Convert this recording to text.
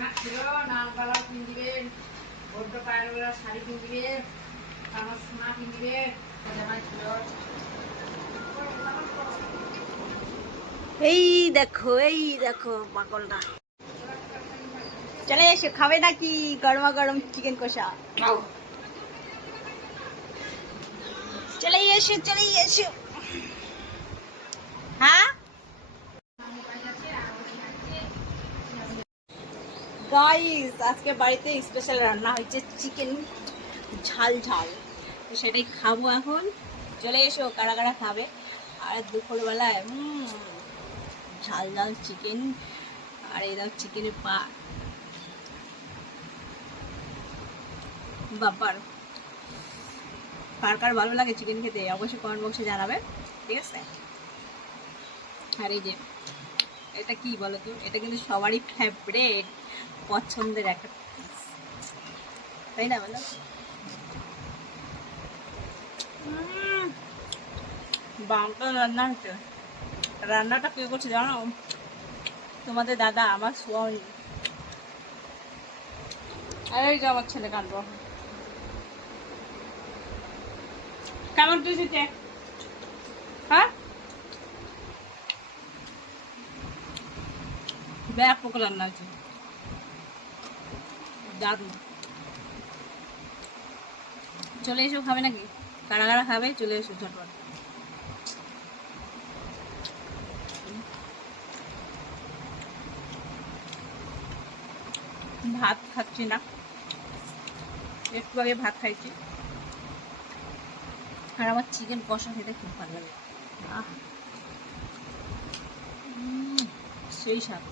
জামা ছিল নাল কালার পিন্দিবে, বড্ড পায়ের বেলা শাড়ি পিন্দিবে, আমার সোনা পিন্দিবে, জামা ছিল। এই দেখো পাগলটা চলে এসে খাবে নাকি গরমা গরম চিকেন কষা। চলে এসো হ্যাঁ গাইস, আজকে বাড়িতে স্পেশাল রান্না হয়েছে চিকেন ঝাল ঝাল, তো সেটাই খাবো এখন। চলে এসো কারা কারা খাবে। আর দুপুরবেলায় ঝাল ঝাল চিকেন, আর এই দাও চিকেনের পা। বাবার কার কার ভালো লাগে চিকেন খেতে অবশ্যই কমেন্ট বক্সে জানাবে, ঠিক আছে। আর এই যে এটা কি বলো তো, এটা কিন্তু সবারই ফেভারিট পছন্দের একটা পিস, তাই না বলো? বাংলা রান্না হচ্ছে, রান্নাটা কে করছে জানো? তোমাদের দাদা, আমার সোয়ামী। আর এই যে আমার ছেলে কাঁদবো। কেমন তুই দিতে হ্যাঁ ব্যাপক রান্না আছে, দারুণ। চলে এসো খাবে নাকি? কারা কারা খাবে চলে এসো ঝটপট। ভাত খাচ্ছি না, একটু আগে ভাত খাইছি। আর আমার চিকেন কষা খেতে খুব ভালো লাগে, সেই স্বাদ।